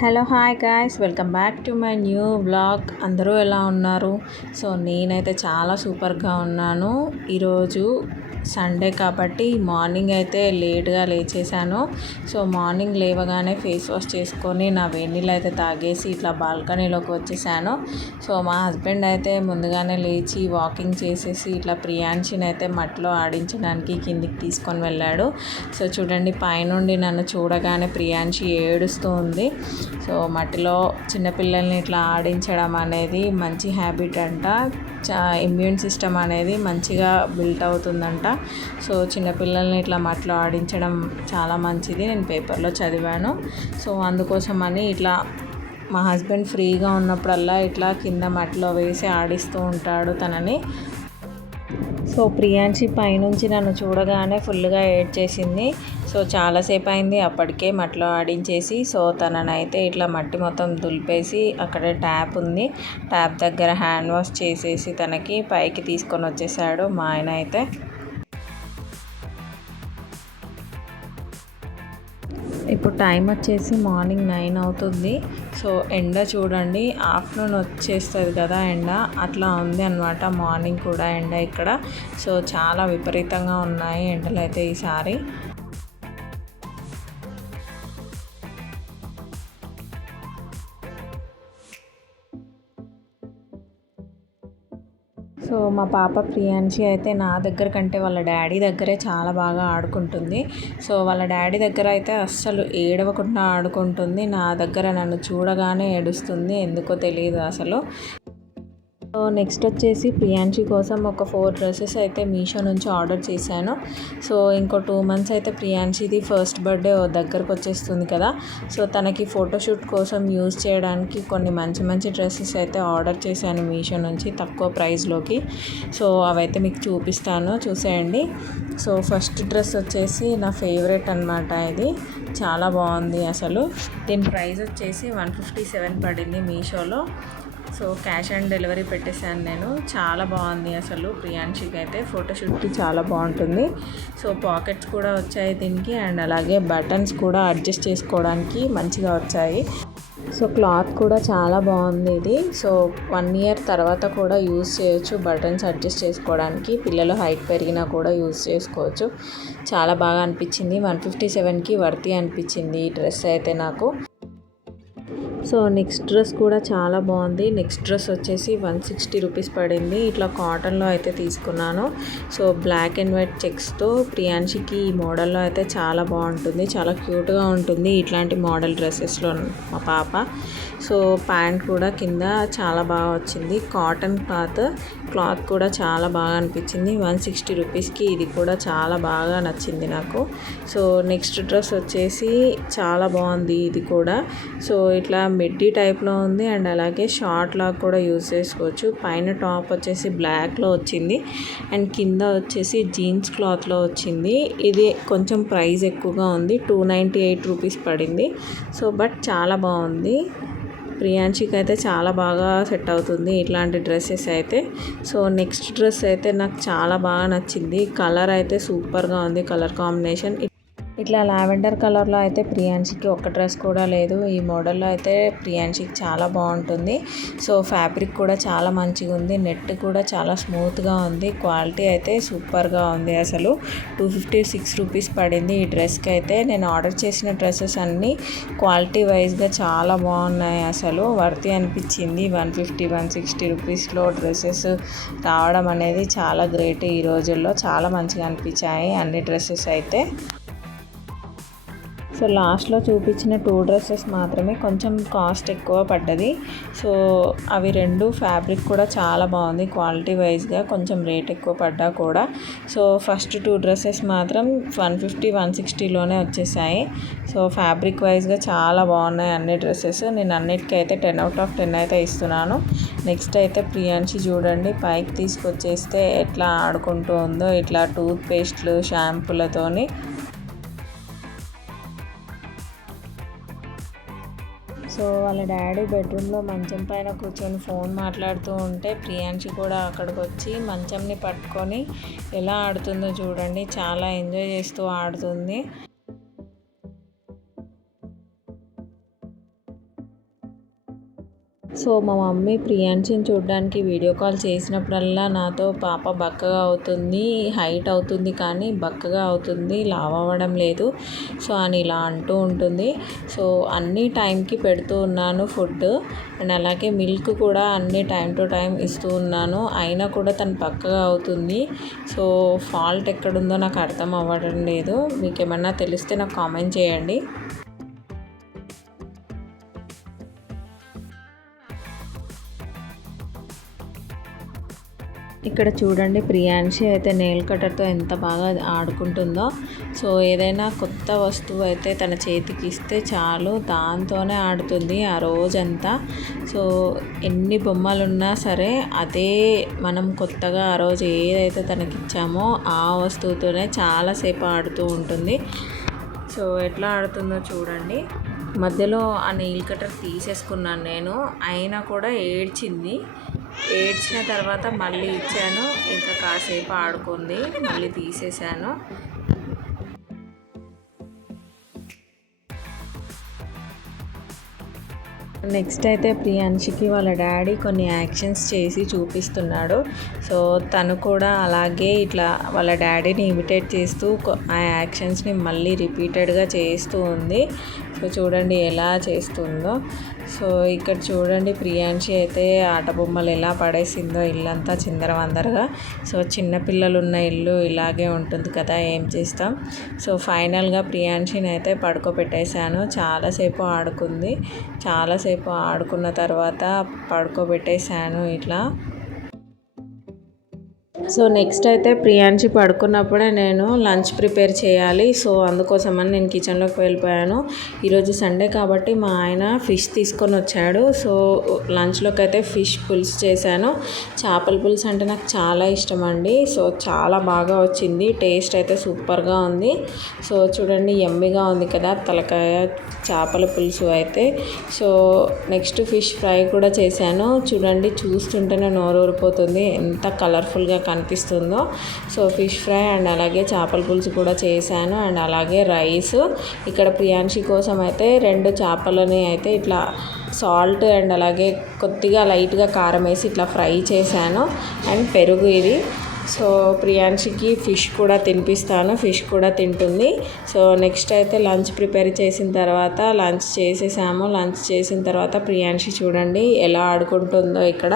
Hello hi guys, welcome back to my new vlog. అందరూ ఎలా ఉన్నారు? సో నేనైతే చాలా సూపర్గా ఉన్నాను. ఈరోజు సండే కాబట్టి మార్నింగ్ అయితే లేట్గా లేచేసాను. సో మార్నింగ్ లేవగానే ఫేస్ వాష్ చేసుకొని నా వేడినీళ్ళు అయితే తాగేసి ఇట్లా బాల్కనీలోకి వచ్చేసాను. సో మా హస్బెండ్ అయితే ముందుగానే లేచి వాకింగ్ చేసేసి ఇట్లా ప్రియాంశిని అయితే మట్టిలో ఆడించడానికి కిందికి తీసుకొని వెళ్ళాడు. సో చూడండి, పైనుండి నన్ను చూడగానే ప్రియాంశి ఏడుస్తూ ఉంది. సో మట్టిలో చిన్నపిల్లల్ని ఇట్లా ఆడించడం అనేది మంచి హ్యాబిట్ అంట. ఇమ్యూన్ సిస్టమ్ అనేది మంచిగా బిల్ట్ అవుతుందంట. సో చిన్నపిల్లల్ని ఇట్లా మట్టిలో ఆడించడం చాలా మంచిది, నేను పేపర్లో చదివాను. సో అందుకోసమని ఇట్లా మా హస్బెండ్ ఫ్రీగా ఉన్నప్పుడల్లా ఇట్లా కింద మట్టిలో వేసి ఆడిస్తూ ఉంటాడు తనని. సో ప్రియాంశి పైనుంచి నన్ను చూడగానే ఫుల్గా ఏడ్చేసింది. సో చాలాసేపు అయింది అప్పటికే మట్టిలో ఆడించేసి. సో తననైతే ఇట్లా మట్టి మొత్తం దులిపేసి అక్కడ ట్యాప్ ఉంది, ట్యాప్ దగ్గర హ్యాండ్ వాష్ చేసేసి తనకి పైకి తీసుకొని వచ్చేసాడు మా ఆయన అయితే. ఇప్పుడు టైం వచ్చేసి మార్నింగ్ 9 అవుతుంది. సో ఎండ చూడండి, ఆఫ్టర్నూన్ వచ్చేస్తుంది కదా ఎండ, అట్లా ఉంది అనమాట. మార్నింగ్ కూడా ఎండ ఇక్కడ. సో చాలా విపరీతంగా ఉన్నాయి ఎండలు అయితే ఈసారి. సో మా పాప ప్రియాంశి అయితే నా దగ్గర కంటే వాళ్ళ డాడీ దగ్గరే చాలా బాగా ఆడుకుంటుంది. సో వాళ్ళ డాడీ దగ్గర అయితే అస్సలు ఏడవకుండా ఆడుకుంటుంది, నా దగ్గర నన్ను చూడగానే ఏడుస్తుంది, ఎందుకో తెలియదు అసలు. సో నెక్స్ట్ వచ్చేసి ప్రియాంశి కోసం ఒక 4 డ్రెస్సెస్ అయితే మీషో నుంచి ఆర్డర్ చేశాను. సో ఇంకో 2 months అయితే ప్రియాంశిది ఫస్ట్ బర్త్డే దగ్గరకు వచ్చేస్తుంది కదా. సో తనకి ఫోటోషూట్ కోసం యూజ్ చేయడానికి కొన్ని మంచి మంచి డ్రెస్సెస్ అయితే ఆర్డర్ చేశాను మీషో నుంచి తక్కువ ప్రైస్లోకి. సో అవైతే మీకు చూపిస్తాను, చూసేయండి. సో ఫస్ట్ డ్రెస్ వచ్చేసి నా ఫేవరెట్ అనమాట, ఇది చాలా బాగుంది అసలు. దీని ప్రైస్ వచ్చేసి 157 పడింది మీషోలో. సో క్యాష్ ఆన్ డెలివరీ పెట్టేశాను నేను. చాలా బాగుంది అసలు. ప్రియాంశికి అయితే ఫోటోషూట్కి చాలా బాగుంటుంది. సో పాకెట్స్ కూడా వచ్చాయి దీనికి, అండ్ అలాగే బటన్స్ కూడా అడ్జస్ట్ చేసుకోవడానికి మంచిగా వచ్చాయి. సో క్లాత్ కూడా చాలా బాగుంది ఇది. సో 1 year తర్వాత కూడా యూజ్ చేయొచ్చు, బటన్స్ అడ్జస్ట్ చేసుకోవడానికి. పిల్లలు హైట్ పెరిగినా కూడా యూజ్ చేసుకోవచ్చు. చాలా బాగా అనిపించింది. 157కి వర్తీ అనిపించింది ఈ డ్రెస్ అయితే నాకు. సో నెక్స్ట్ డ్రెస్ కూడా చాలా బాగుంది. నెక్స్ట్ డ్రెస్ వచ్చేసి 160 రూపీస్ పడింది. ఇట్లా కాటన్లో అయితే తీసుకున్నాను. సో బ్లాక్ అండ్ వైట్ చెక్స్తో ప్రియాంశికి ఈ మోడల్లో అయితే చాలా బాగుంటుంది, చాలా క్యూట్గా ఉంటుంది ఇట్లాంటి మోడల్ డ్రెస్సెస్లో మా పాప. సో ప్యాంట్ కూడా కింద చాలా బాగా వచ్చింది, కాటన్ క్లాత్ కూడా చాలా బాగా అనిపించింది. 160 రూపీస్కి ఇది కూడా చాలా బాగా నచ్చింది నాకు. సో నెక్స్ట్ డ్రెస్ వచ్చేసి చాలా బాగుంది ఇది కూడా. సో ఇట్లా మిడ్డీ టైప్లో ఉంది, అండ్ అలాగే షార్ట్ లాగా కూడా యూజ్ చేసుకోవచ్చు. పైన టాప్ వచ్చేసి బ్లాక్లో వచ్చింది, అండ్ కింద వచ్చేసి జీన్స్ క్లాత్లో వచ్చింది. ఇది కొంచెం ప్రైస్ ఎక్కువగా ఉంది, 298 రూపీస్ పడింది. సో బట్ చాలా బాగుంది. ప్రియాంశికి అయితే చాలా బాగా సెట్ అవుతుంది ఇట్లాంటి డ్రెస్సెస్ అయితే. సో నెక్స్ట్ డ్రెస్ అయితే నాకు చాలా బాగా నచ్చింది. కలర్ అయితే సూపర్గా ఉంది, కలర్ కాంబినేషన్. ఇట్లా లావెండర్ కలర్లో అయితే ప్రియాంశికి ఒక్క డ్రెస్ కూడా లేదు. ఈ మోడల్లో అయితే ప్రియాంశికి చాలా బాగుంటుంది. సో ఫ్యాబ్రిక్ కూడా చాలా మంచిగా ఉంది, నెట్ కూడా చాలా స్మూత్గా ఉంది, క్వాలిటీ అయితే సూపర్గా ఉంది అసలు. 256 రూపీస్ పడింది ఈ డ్రెస్కి అయితే. నేను ఆర్డర్ చేసిన డ్రెస్సెస్ అన్నీ క్వాలిటీ వైజ్గా చాలా బాగున్నాయి అసలు, వర్తీ అనిపించింది. 160 రూపీస్లో డ్రెస్సెస్ రావడం అనేది చాలా గ్రేట్. ఈ రోజుల్లో చాలా మంచిగా అనిపించాయి అన్ని డ్రెస్సెస్ అయితే. సో లాస్ట్లో చూపించిన 2 డ్రెస్సెస్ మాత్రమే కొంచెం కాస్ట్ ఎక్కువ పడ్డది. సో అవి 2 ఫ్యాబ్రిక్ కూడా చాలా బాగుంది, క్వాలిటీ వైజ్గా కొంచెం రేట్ ఎక్కువ పడ్డా కూడా. సో ఫస్ట్ 2 డ్రెస్సెస్ మాత్రం 150, 160లోనే వచ్చేసాయి. సో ఫ్యాబ్రిక్ వైజ్గా చాలా బాగున్నాయి అన్ని డ్రెస్సెస్. నేను అన్నిటికైతే 10 out of 10 అయితే ఇస్తున్నాను. నెక్స్ట్ అయితే ప్రియాంశి చూడండి, పైకి తీసుకొచ్చేస్తే ఎట్లా ఆడుకుంటూ ఉందో ఇట్లా టూత్ పేస్ట్లు షాంపూలతోని. సో వాళ్ళ డాడీ బెడ్రూమ్లో మంచం పైన కూర్చొని ఫోన్ మాట్లాడుతూ ఉంటే ప్రియాంశి కూడా అక్కడికి వచ్చి మంచంని పట్టుకొని ఎలా ఆడుతుందో చూడండి, చాలా ఎంజాయ్ చేస్తూ ఆడుతుంది. సో మా మమ్మీ ప్రియాంశిని చూడడానికి వీడియో కాల్ చేసినప్పుడల్లా నాతో పాప బక్కగా అవుతుంది, హైట్ అవుతుంది కానీ బక్కగా అవుతుంది, లావు అవ్వడం లేదు సో అని ఇలా అంటూ ఉంటుంది. సో అన్నీ టైంకి పెడుతూ ఉన్నాను ఫుడ్ అండ్ అలాగే మిల్క్ కూడా అన్నీ టైం టు టైం ఇస్తూ ఉన్నాను. అయినా కూడా తను బక్కగా అవుతుంది. సో ఫాల్ట్ ఎక్కడుందో నాకు అర్థం అవ్వడం లేదు. మీకు ఏమన్నా తెలిస్తే నాకు కామెంట్ చేయండి. ఇక్కడ చూడండి ప్రియాంశి అయితే నెయిల్ కట్టర్తో ఎంత బాగా ఆడుకుంటుందో. సో ఏదైనా కొత్త వస్తువు అయితే తన చేతికి ఇస్తే చాలు దాంతోనే ఆడుతుంది ఆ రోజంతా. సో ఎన్ని బొమ్మలు ఉన్నా సరే అదే మనం కొత్తగా ఆ రోజు ఏదైతే తనకిచ్చామో ఆ వస్తువుతోనే చాలాసేపు ఆడుతూ ఉంటుంది. సో ఎట్లా ఆడుతుందో చూడండి. మధ్యలో ఆ నెయిల్ కట్టర్ తీసేసుకున్నాను నేను, అయినా కూడా ఏడ్చిన తర్వాత మళ్ళీ ఇచ్చాను. ఇంకా కాసేపు ఆడుకుంది, మళ్ళీ తీసేసాను. నెక్స్ట్ అయితే ప్రియాంశికి వాళ్ళ డాడీ కొన్ని యాక్షన్స్ చేసి చూపిస్తున్నాడు. సో తను కూడా అలాగే ఇట్లా వాళ్ళ డాడీని ఇమిటేట్ చేస్తూ ఆ యాక్షన్స్ని మళ్ళీ రిపీటెడ్గా చేస్తూ ఉంది. సో చూడండి ఎలా చేస్తుందో. సో ఇక్కడ చూడండి ప్రియాంశి అయితే ఆట బొమ్మలు ఎలా పడేసిందో ఇల్లంతా చిందరవందరగా. సో చిన్నపిల్లలు ఉన్న ఇల్లు ఇలాగే ఉంటుంది కదా, ఏం చేస్తాం. సో ఫైనల్గా ప్రియాంశిని అయితే పడుకోబెట్టేశాను. చాలాసేపు ఆడుకుంది. చాలాసేపు ఆడుకున్న తర్వాత పడుకోబెట్టేశాను ఇట్లా. సో నెక్స్ట్ అయితే ప్రియాంశి పడుకున్నప్పుడే నేను లంచ్ ప్రిపేర్ చేయాలి. సో అందుకోసమని నేను కిచెన్లోకి వెళ్ళిపోయాను. ఈరోజు సండే కాబట్టి మా ఆయన ఫిష్ తీసుకొని వచ్చాడు. సో లంచ్లోకి అయితే ఫిష్ పులుసు చేశాను. చేపల పులుసు అంటే నాకు చాలా ఇష్టం అండి. సో చాలా బాగా వచ్చింది, టేస్ట్ అయితే సూపర్గా ఉంది. సో చూడండి యమ్మీగా ఉంది కదా తలకాయ చేపల పులుసు అయితే. సో నెక్స్ట్ ఫిష్ ఫ్రై కూడా చేశాను. చూడండి చూస్తుంటేనే నోరు ఊరిపోతుంది, ఎంత కలర్ఫుల్గా కనిపిస్తుందో. సో ఫిష్ ఫ్రై అండ్ అలాగే చేపల పులుసు కూడా చేశాను అండ్ అలాగే రైస్. ఇక్కడ ప్రియాంశి కోసం అయితే 2 చేపలని అయితే ఇట్లా సాల్ట్ అండ్ అలాగే కొద్దిగా లైట్గా కారం వేసి ఇట్లా ఫ్రై చేశాను అండ్ పెరుగు ఇది. సో ప్రియాంశికి ఫిష్ కూడా తినిపిస్తాను, ఫిష్ కూడా తింటుంది. సో నెక్స్ట్ అయితే లంచ్ ప్రిపేర్ చేసిన తర్వాత లంచ్ చేసేసాము. లంచ్ చేసిన తర్వాత ప్రియాంశి చూడండి ఎలా ఆడుకుంటుందో ఇక్కడ.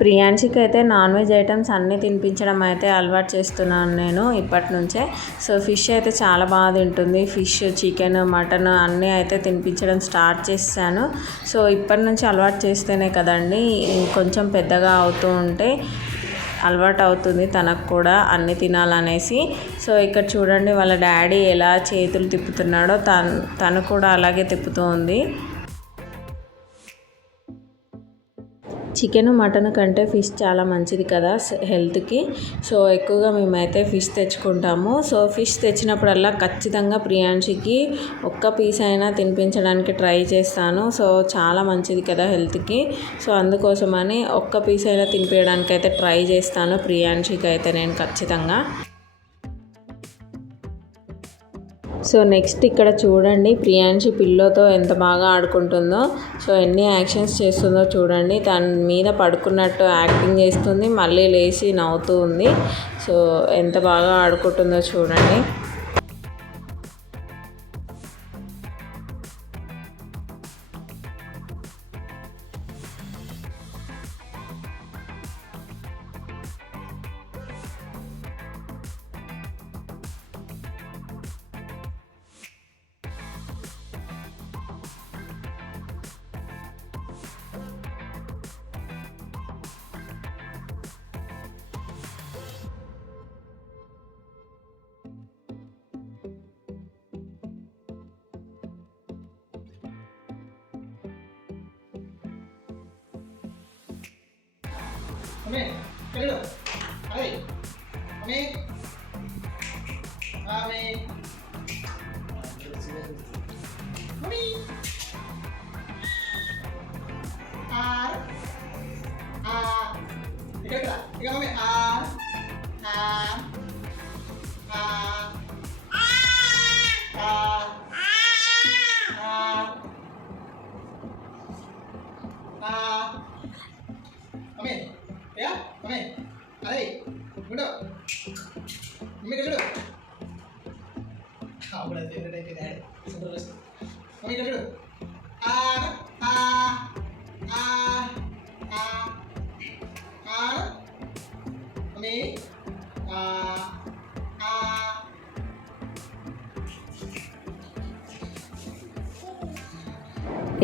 ప్రియాంశికి అయితే నాన్ వెజ్ ఐటమ్స్ అన్నీ తినిపించడం అయితే అలవాటు చేస్తున్నాను నేను ఇప్పటి నుంచే. సో ఫిష్ అయితే చాలా బాగా తింటుంది. ఫిష్, చికెన్, మటన్ అన్నీ అయితే తినిపించడం స్టార్ట్ చేశాను. సో ఇప్పటి నుంచి అలవాటు చేస్తేనే కదండి కొంచెం పెద్దగా అవుతూ ఉంటే అలవాటు అవుతుంది తనకు కూడా అన్నీ తినాలనేసి. సో ఇక్కడ చూడండి వాళ్ళ డాడీ ఎలా చేతులు తిప్పుతున్నాడో తను కూడా అలాగే తిప్పుతూ ఉంది. చికెన్, మటన్ కంటే ఫిష్ చాలా మంచిది కదా హెల్త్కి. సో ఎక్కువగా మేమైతే ఫిష్ తెచ్చుకుంటాము. సో ఫిష్ తెచ్చినప్పుడల్లా ఖచ్చితంగా ప్రియాంశికి ఒక్క పీస్ అయినా తినిపించడానికి ట్రై చేస్తాను. సో చాలా మంచిది కదా హెల్త్కి. సో అందుకోసమని ఒక్క పీస్ అయినా తినిపించడానికి అయితే ట్రై చేస్తాను ప్రియాంశికి అయితే నేను ఖచ్చితంగా. సో నెక్స్ట్ ఇక్కడ చూడండి ప్రియాంశి పిల్లోతో ఎంత బాగా ఆడుకుంటుందో. సో ఎన్ని యాక్షన్స్ చేస్తుందో చూడండి. తన మీద పడుకున్నట్టు యాక్టింగ్ చేస్తుంది, మళ్ళీ లేచి నవ్వుతూ ఉంది. సో ఎంత బాగా ఆడుకుంటుందో చూడండి. Mami, kalian, hai, Mami, Mami, Mami, tiga Mami, అదే గుడ్ మమ్మీ ఇక్కడ చూడు అప్పుడు అది ఫేవరెట్ అయితే డాడీ సూపర్ వస్తుంది మమ్మీ ఇక్కడ చూడు ఆ ఆ ఆ ఆ ఆ మమ్మీ ఆ ఆ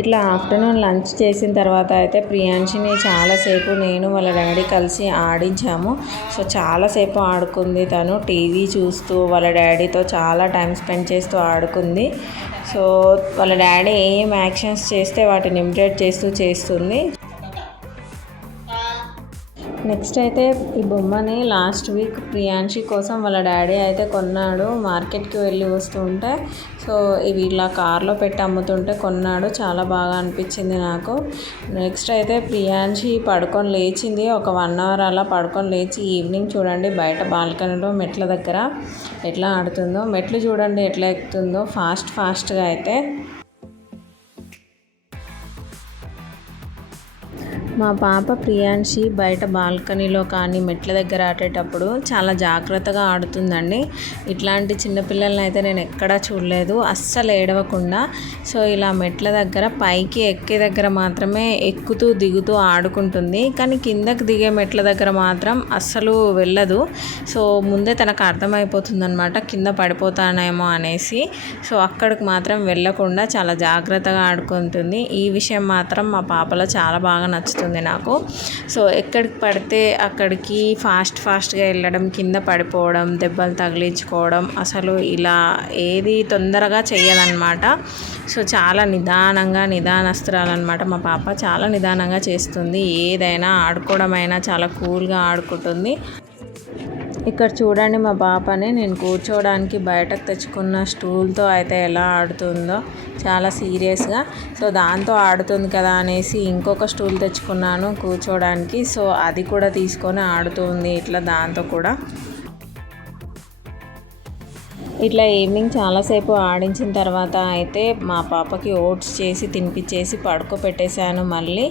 ఇట్లా ఆఫ్టర్నూన్ లంచ్ చేసిన తర్వాత అయితే ప్రియాంశిని చాలాసేపు నేను వాళ్ళ డాడీ కలిసి ఆడించాము. సో చాలాసేపు ఆడుకుంది. తను టీవీ చూస్తూ వాళ్ళ డాడీతో చాలా టైం స్పెండ్ చేస్తూ ఆడుకుంది. సో వాళ్ళ డాడీ ఏం యాక్షన్స్ చేస్తే వాటిని ఇమిటేట్ చేస్తూ చేస్తుంది. నెక్స్ట్ అయితే ఈ బొమ్మని లాస్ట్ వీక్ ప్రియాంశి కోసం వాళ్ళ డాడీ అయితే కొన్నాడు. మార్కెట్కి వెళ్ళి వస్తుంటే సో ఇవి ఇలా కార్లో పెట్టి అమ్ముతుంటే కొన్నాడు. చాలా బాగా అనిపించింది నాకు. నెక్స్ట్ అయితే ప్రియాంశి పడుకొని లేచింది. ఒక 1 అవర్ అలా పడుకొని లేచి ఈవినింగ్ చూడండి బయట బాల్కనీలో మెట్ల దగ్గర ఎట్లా ఆడుతుందో. మెట్లు చూడండి ఎట్లా ఎక్కుతుందో ఫాస్ట్గా అయితే. మా పాప ప్రియాంశి బయట బాల్కనీలో కానీ మెట్ల దగ్గర ఆడేటప్పుడు చాలా జాగ్రత్తగా ఆడుతుందండి. ఇట్లాంటి చిన్నపిల్లలని అయితే నేను ఎక్కడా చూడలేదు. అస్సలు ఏడవకుండా సో ఇలా మెట్ల దగ్గర పైకి ఎక్కే దగ్గర మాత్రమే ఎక్కుతూ దిగుతూ ఆడుకుంటుంది. కానీ కిందకి దిగే మెట్ల దగ్గర మాత్రం అస్సలు వెళ్ళదు. సో ముందే తనకు అర్థమైపోతుంది అనమాట కింద పడిపోతానేమో అనేసి. సో అక్కడికి మాత్రం వెళ్ళకుండా చాలా జాగ్రత్తగా ఆడుకుంటుంది. ఈ విషయం మాత్రం మా పాపలో చాలా బాగా నచ్చుతుంది నాకు. సో ఎక్కడికి పడితే అక్కడికి ఫాస్ట్గా వెళ్ళడం, కింద పడిపోవడం, దెబ్బలు తగిలించుకోవడం అసలు ఇలా ఏది తొందరగా చెయ్యదన్నమాట. సో చాలా నిదానస్తురాలన్నమాట మా పాప. చాలా నిదానంగా చేస్తుంది. ఏదైనా ఆడుకోవడమైనా చాలా కూల్గా ఆడుకుంటుంది. ఇక్కడ చూడండి మా పాపని నేను కూర్చోవడానికి బయటకు తెచ్చుకున్న స్టూల్తో అయితే ఎలా ఆడుతుందో చాలా సీరియస్గా. సో దాంతో ఆడుతుంది కదా అనేసి ఇంకొక స్టూల్ తెచ్చుకున్నాను కూర్చోవడానికి. సో అది కూడా తీసుకొని ఆడుతుంది ఇట్లా దాంతో కూడా. ఇట్లా ఈవినింగ్ చాలాసేపు ఆడించిన తర్వాత అయితే మా పాపకి ఓట్స్ చేసి తినిపించేసి పడుకోబెట్టేశాను మళ్ళీ.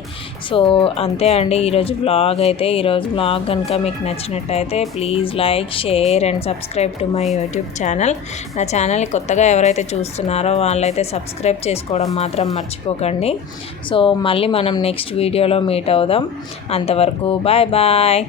సో అంతే అండి ఈరోజు వ్లాగ్ కనుక మీకు నచ్చినట్టయితే please like, share and subscribe to my YouTube channel. నా ఛానల్ని కొత్తగా ఎవరైతే చూస్తున్నారో వాళ్ళైతే సబ్స్క్రైబ్ చేసుకోవడం మాత్రం మర్చిపోకండి. సో మళ్ళీ మనం నెక్స్ట్ వీడియోలో మీట్ అవుదాం. అంతవరకు బాయ్.